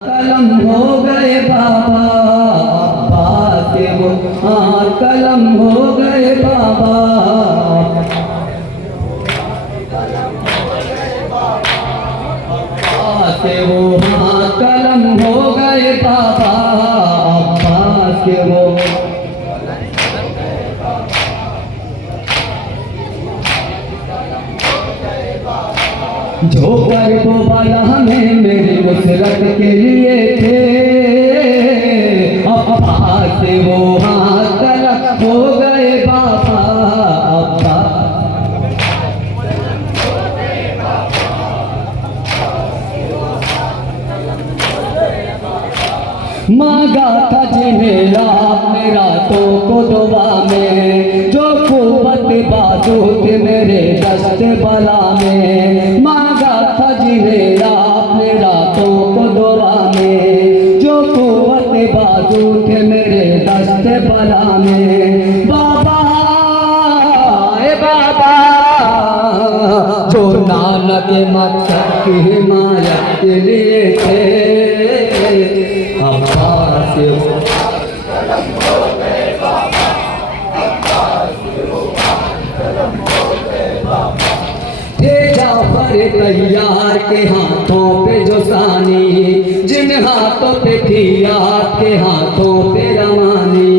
कलम हो गए बाबा अब्बास के वो, हाँ कलम हो गए बाबा अब्बास के वो, हाँ कलम हो गए बाबा अब्बास के वो। जो करबला में मेरी नुसरत के लिए थे अब्बास से वो, हाँ कलम हो गए बाबा मांगा था जिन्हें आपने रातों को दुआ में, जो कुव्वत बाजू थे मेरे दस्त बला में। मांगा था जिन्हें आपने रातों को दुआ में, जो कुव्वत बाजू थे मेरे दस्त बला में। बाबा ए बाबा जो नानक मकसद की हिमायत के लिए थे अब्बास के वो, थे जाफर तैयार के हाथों पे जो सानी, जिन हाथों पे थी आपके हाथों पे रवानी।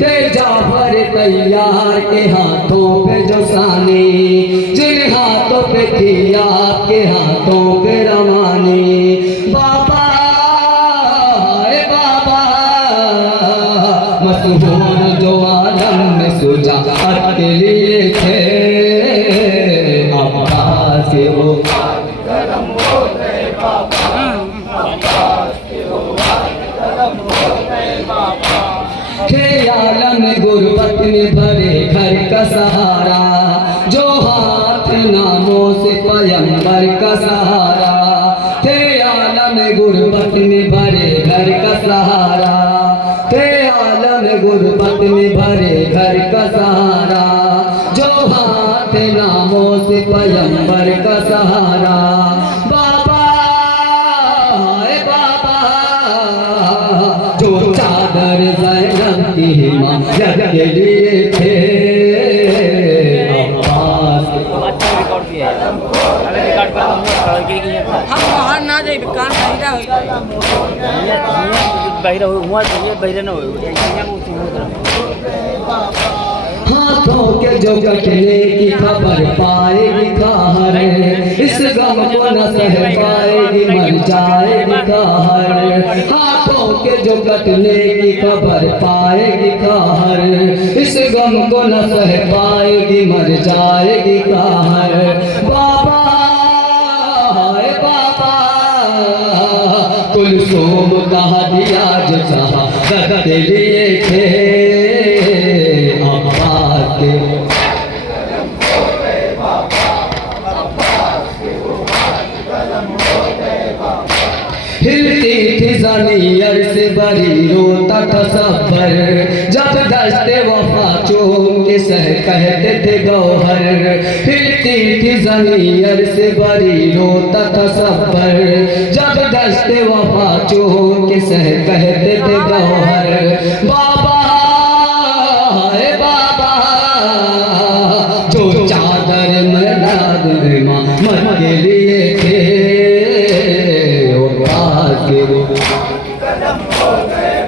थे जाफर तैयार के हाथों पे जो सानी, जिन हाथों पे थी आपके हाथों पे रवानी। बाबा मशहूर जो आलम में सुजात के लिए थे अब्बास के वो, थे आलम गुरबत में भरे घर का सहारा, जो हाथ नामों से पैगंबर का सहारा। थे आलम गुरबत में भरे घर का सहारा, थे आलम गुरबत में भरे घर का सहारा, जो हाथ नामों से पैगंबर का सहारा। बाबा ए बाबा जो चादर ज़ैनब की हिमायत के लिए थे अब्बास हाथों के जो कटने की खबर पाएगी कहर, इस गम को न सह पाएगी मर जाएगी कहर। हाथों के जो कटने की खबर पाएगी कहर, इस गम को न सह पाएगी मर जाएगी कहर। बाबा ए बाबा कुलसूम का दिया जो शहादत के लिए थे अब्बास के वो, हिलती थी ज़मीर से बरी रोता था सफर, जब दस्ते वफा चूम के सह कहते थे गौहर। हिलती थी ज़मीर से बरी रोता था सफर, जब दस्ते वफा चूम के सह कहते थे गौहर। बाबा ए बाबा जो चादर मनाद मन के लिए थे के वो, कलम हो गए